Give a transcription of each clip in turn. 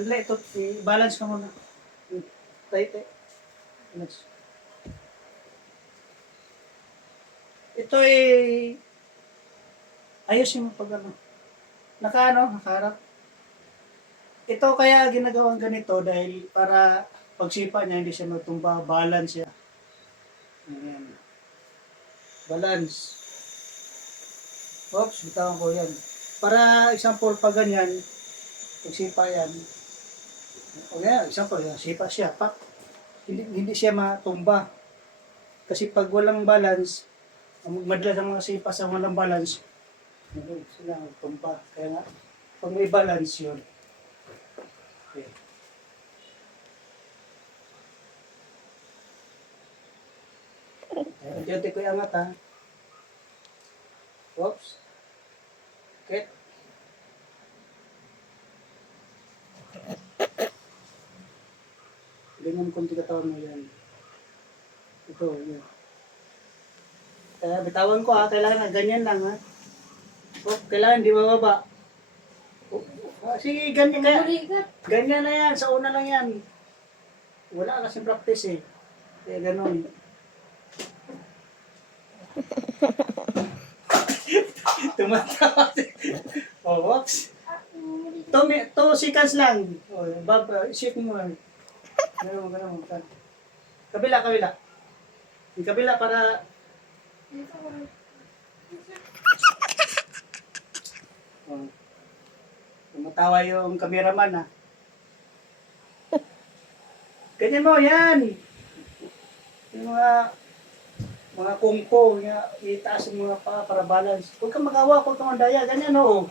Sandali, ito, i-balance ka muna. Tight, eh. Balance. Ito ayusin mo pag ano. Nakaharap. Ito kaya ginagawang ganito dahil para pagsipa niya hindi siya matumba, balance siya. Ayan. Balance. Oops, bitawan ko yan. Para example pag ganyan, pagsipa yan. O yan, example, yan, sipa siya. Pak, hindi siya matumba. Kasi pag walang balance, madalas ang mga sipa sa walang balance, sila tumba. Kaya nga, pag may balance yun. Okay. Unti-unti ko iangat ha. Oops. Okay. Ganyan konti katawan mo yan. Ito, yan. Kaya bitawan ko ha, kailangan ganyan lang ha. Oh, kailangan di bababa. Oh, sige, ganyan kaya. Ganyan na yan, sa una lang yan. Wala kasing practice eh. Kaya ganun. Tumatawa si... Oh, whoops. 2 seconds lang. Oh, Bob, isip mo. Ganun. Kabila. Yung kabila para... Oh. Tumatawa yung cameraman ha. Ganyan mo, yan. Yung mga kungko, itaas yung mga pa para balance. Huwag kang magawa, huwag kang mandaya. Ganyan o.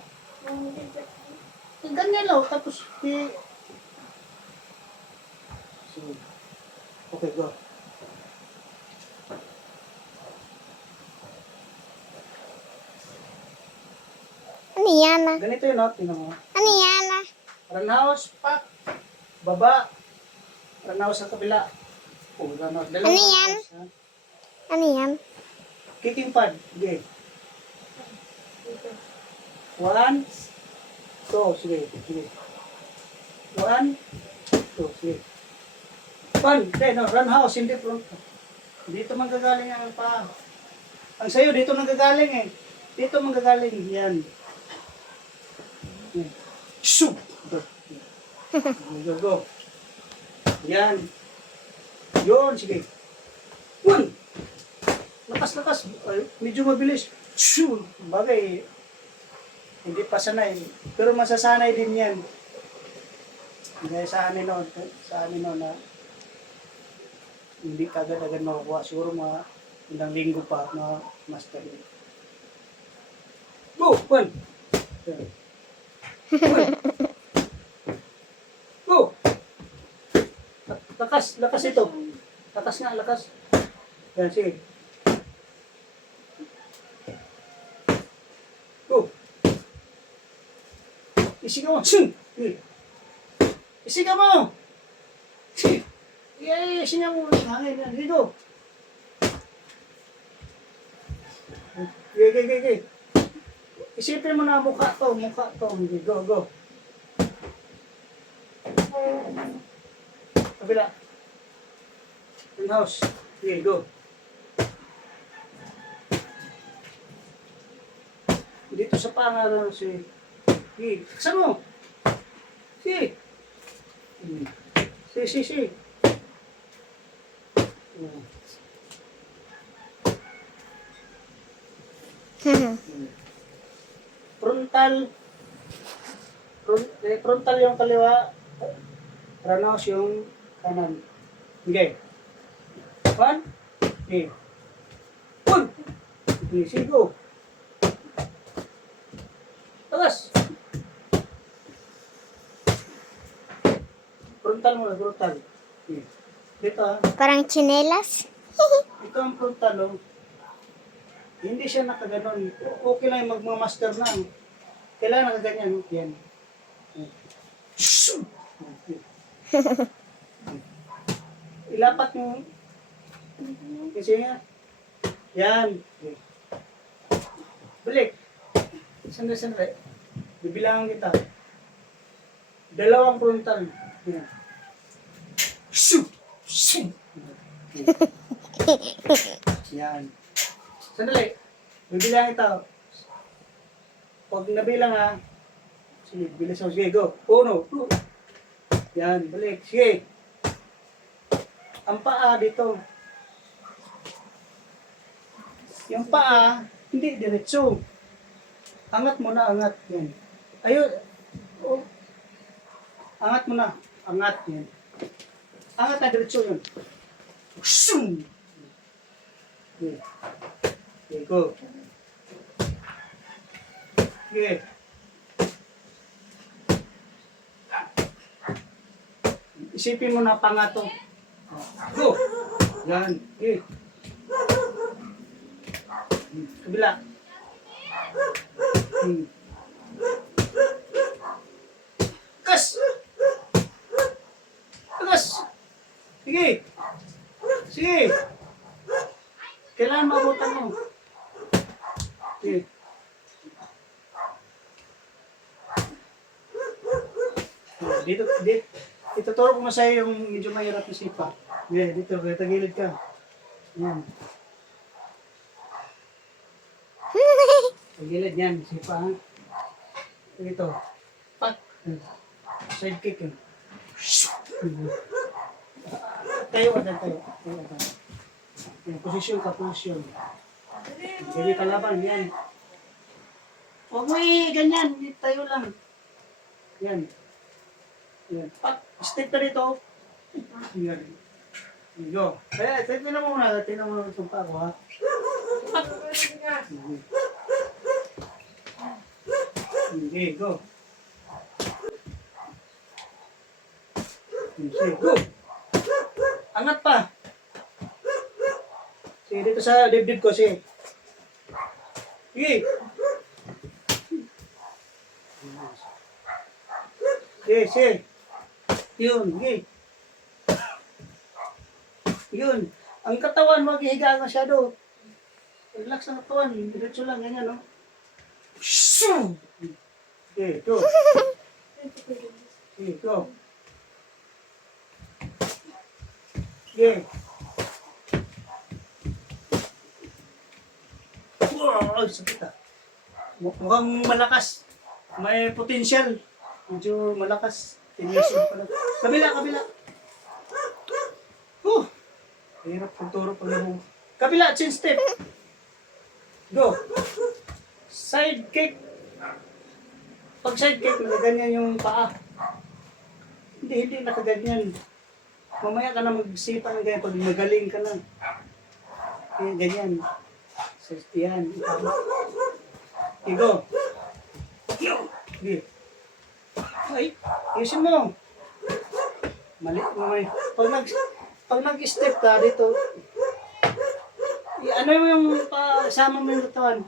Ganyan lang, tapos okay, go. Ano yan ah? Ganito yun, no? Tingnan mo. Ano yan ah? Runhouse, pak. Baba. Runhouse sa kabila. Oh, runhouse. Dalawang Ano yan? runhouse, ha? Ano yan? Kicking pad. Okay. 1, 2, sige. 1, 2, sige. 1, okay, no, runhouse, hindi front. Dito manggagaling ang paa. Ang sayo, dito nanggagaling eh. Dito manggagaling. Yan. Shoot! Go. Yan. Yun, sige. 1! Lakas. Ay, medyo mabilis. Shoot! Bagay, hindi pa sanay. Pero masasanay din yan. Dahil sa amin noon na hindi kagad-agad makukuha. Siguro mga ilang linggo pa na master yun. Go! 1! Go! Lakas ito. Lakas. Yan, sige. Go! Isigaw mo. Shun! Isigaw mo! Isigaw mo. Hangin yan. Dito. Okay. Isipin mo na mukha to. Hindi, go. Kabila. In-house. Okay, go. Dito sa pangalan si... Okay, kasan mo? Si. Frontal yung kaliwa, runhouse yung kanan. Okay. 1, okay. 1! Okay, sige, go. Tagas! Frontal muna, frontal. Okay. Dito ha. Parang tsinelas? Ito ang frontal, oh. Hindi siya nakaganon. Okay lang yung magmamaster na. Kailangan nakaganyan. Yan. Ilapat mo. Kasi nga. Yan. Balik. Sandali. Bibilangan kita. Dalawang frontal. Yan. Shoo! Shoo! Yan. Sandali. Bibilang ito. Pag nabilang ha. Sige, bilis ako. Sige, go. 1, 2. Yan, balik. Sige. Ang paa dito. Yung paa, hindi diretso. Angat mo na, angat. Yan. Ayun. Oh. Angat mo na. Angat. Yan. Angat na diretso yun. Shoo! Okay. Okay, go. Okay. Isipin mo na pangato. Go! Yan. Okay. Kabila. Kas! Kas! Sige! Sige! Kailangan mabutan mo. Sige. Dito, ituturo ko na sa'yo yung medyo mahirap na sipa. Yeah, dito, tagilid ka. Yan. Tagilid yan, sipa ha. Dito. Pak. Side kick yun. Tayo ka tayo. Posisyon ka, posisyon. Jadi kalaban, yan. Huwag mo ganyan, tayo lang. Yan. Yan. Pak, step ka dito. Yan. Go. Kaya, tinan mo muna itong pa ako, ha? Pak. Okay, go. Okay, go. Angat pa. Sige, dito sa dibdib ko, sige. Sige. Sige, sige. Yun, sige. Yun. Ang katawan, maghihiga masyado. Relax ang katawan. Diretso lang, ganyan, no? Shoo! Okay, go. Okay, go. Okay. Wow, sakit ah. Mukhang malakas. May potential. Medyo malakas. Tinisip pala. Kabila. Hirap kung turo pala mo. Kabila, chin step. Go. Side kick. Pag side kick, nakaganyan yung paa. Hindi nakaganyan. Mamaya ka na magsipa ng ganyan. Pag magaling ka na. Ganyan. Yan. Okay, go. Okay. Ay, ayusin mo. Mali mo may. Pag nag-step ka dito, ano mo yung kasama mo yung katawan.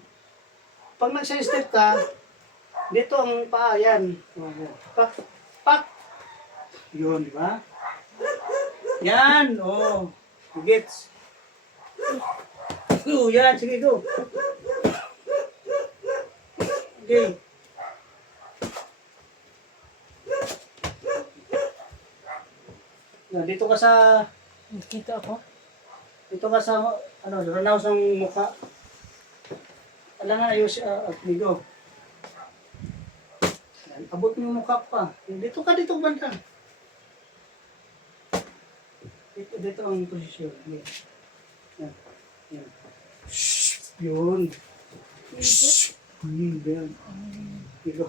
Pag nag-step ka, dito ang paa, yan. Pak. Yun, di ba? Yan, oh. Gets. Yan, sige, go. Okay. Dito ka sa... Dito ako. Dito ka sa... ranaws ng mukha. Kailangan ayos at ligo. Abot mo yung mukha pa. Dito banda. Dito ang posisyon. Yan. Yun. Yan. Ligo.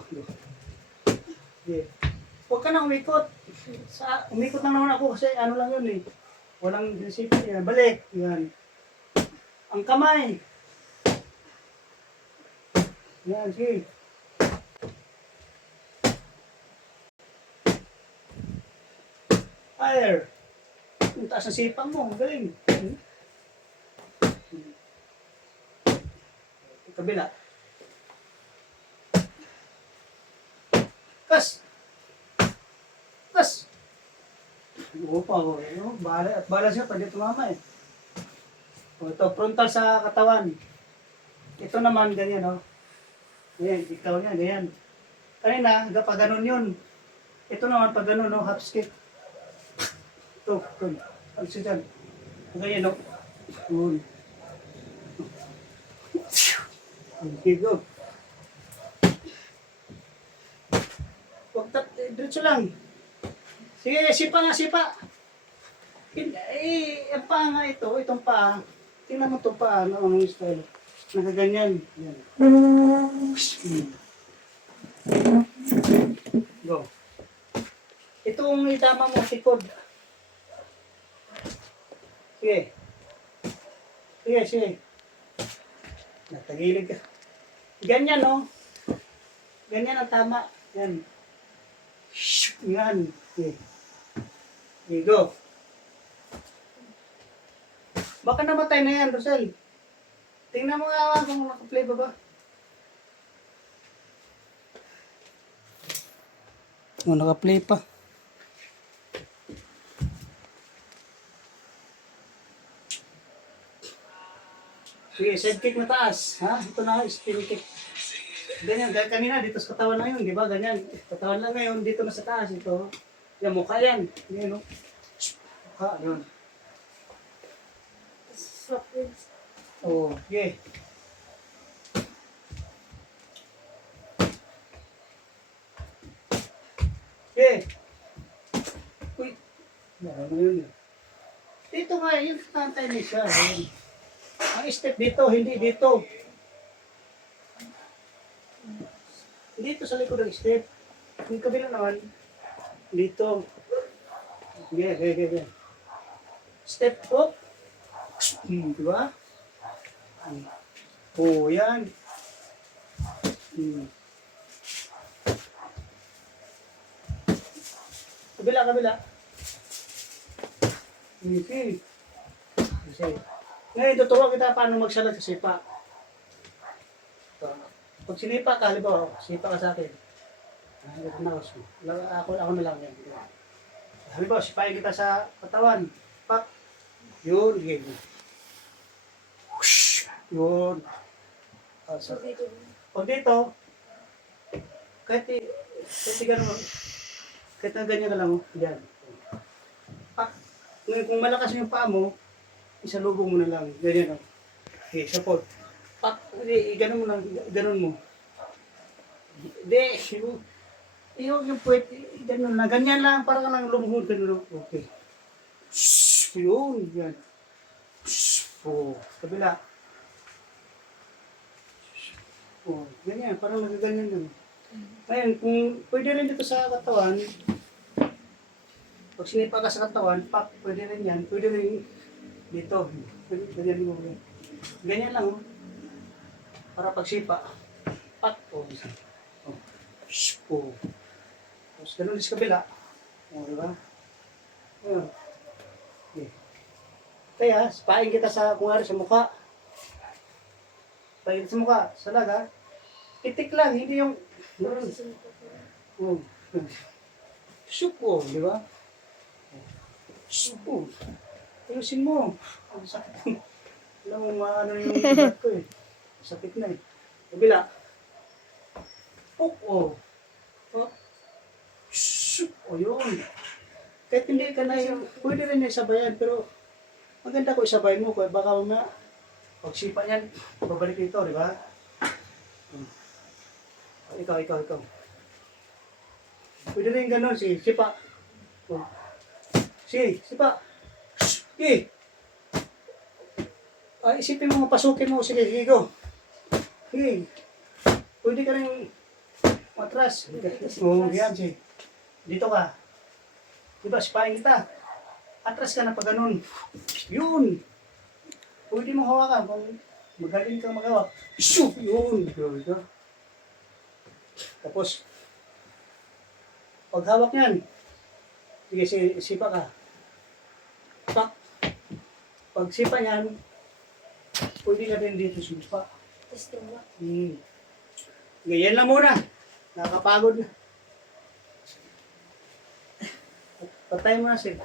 Okay. Huwag ka na umikot. Umikot lang naman ako kasi ano lang yun eh. Walang disiplina yan. Balik. Yan. Ang kamay. Yan, sige. Fire. Ang taas ng sipang mo. Galing. Kabila. Kas. Oo pa, bala siya, pwede tumama eh. Ito, frontal sa katawan. Ito naman, ganyan, oh. Ganyan, ikaw niya, ganyan. Kanina, pa ganun yun. Ito naman, pag gano'n, no, half skip. Ito. Ano siya dyan? Ganyan, no? Yun. Okay, go. Diretso lang. Sige, sipa nga, sipa. Ang paa nga ito, itong paa. Tingnan mo itong paa, no, anong style. Nakaganyan. Yan. Go. Itong itama mo, tikod. Sige. Sige. Natagilid ka. Ganyan, no? Ganyan ang tama. Yan. Yan. Okay. Okay, go. Baka namatay na yan, Rosel. Tingnan mo nga kung naka-play ba ba. Oh, naka-play pa. Sige, side kick na taas. Ha? Ito na, spin kick. Ganyan, kanina dito sa katawan na yun, di ba? Ganyan. Katawan lang ngayon, dito na sa taas. Ito. Yan, mukha yan. Yan, no? Mukha, yun. Oh, okay. Okay. Uy. Ano yun? Dito nga, yung tantay niya siya. Yun. Ang step dito, hindi dito. Dito sa likod ng step. Yung kabila naman, dito. Okay. Step up. Diba? Oh, yan. Kabila. Okay. Ngayon, tuturo kita paano magsalat sa sipa. Pag sinipa ka, halimbawa, sipa ka sa akin. Ako na lang yan. Halimbawa, sipain kita sa katawan. Pak. Yun. Yun. Pag dito, kahit na ganyan ka lang, yan. Pak. Ngayon, kung malakas yung paa mo, isalubong mo na lang. Ganyan. Okay, support. Pak, ganun mo lang, ganun mo. Hindi, yung pwede, ganun na. Ganyan lang, parang nang lumuhod. Okay. Yun, yan. Oh, kabila. Oh, ganyan, parang nagaganyan lang. Ngayon, kung pwede rin dito sa katawan, pag sinipa ka sa katawan, pak, pwede rin yan. Pwede rin dito. Ganyan mo. Ganyan lang, oh. Para pagsipa. Pak, oh. Oh. Tapos ganun din sa kabila. O, diba? Ayun. Okay. Kaya, sipain kita sa, kung sa mukha. Sipain kita sa mukha. Salaga. Itik lang, hindi yung... Oh. Shoop, oh, di ba? Shoop, oh. Ayusin mo. Ang sakit. Alam mo, maano yung ugat ko eh. Sakit na eh. Kabila. Oh. Shoop. O yun. Kahit hindi ka na yung, pwede rin yung sabayan, pero maganda ko isabay mo, kaya baka mamaya, pagsipa niyan, babalik dito, di ba? Ikaw. Pwede rin gano'n, sipa. Sipa. Sige. Isipin mo, pasukin mo, sige, go. Sige. Pwede ka rin matras. Yan, sige. Dito ka. Diba, sipain kita. Atras ka na pa ganun. Yun. Pwede mo hawakan kung magaling kang magawak. Shoot! Yun. Tapos, pag hawak niyan, sige, sipa ka. Pak. Pag sipa niyan, pwede ka rin dito sipa. Ganyan lang muna. Nakakapagod na. Patay mo na siya.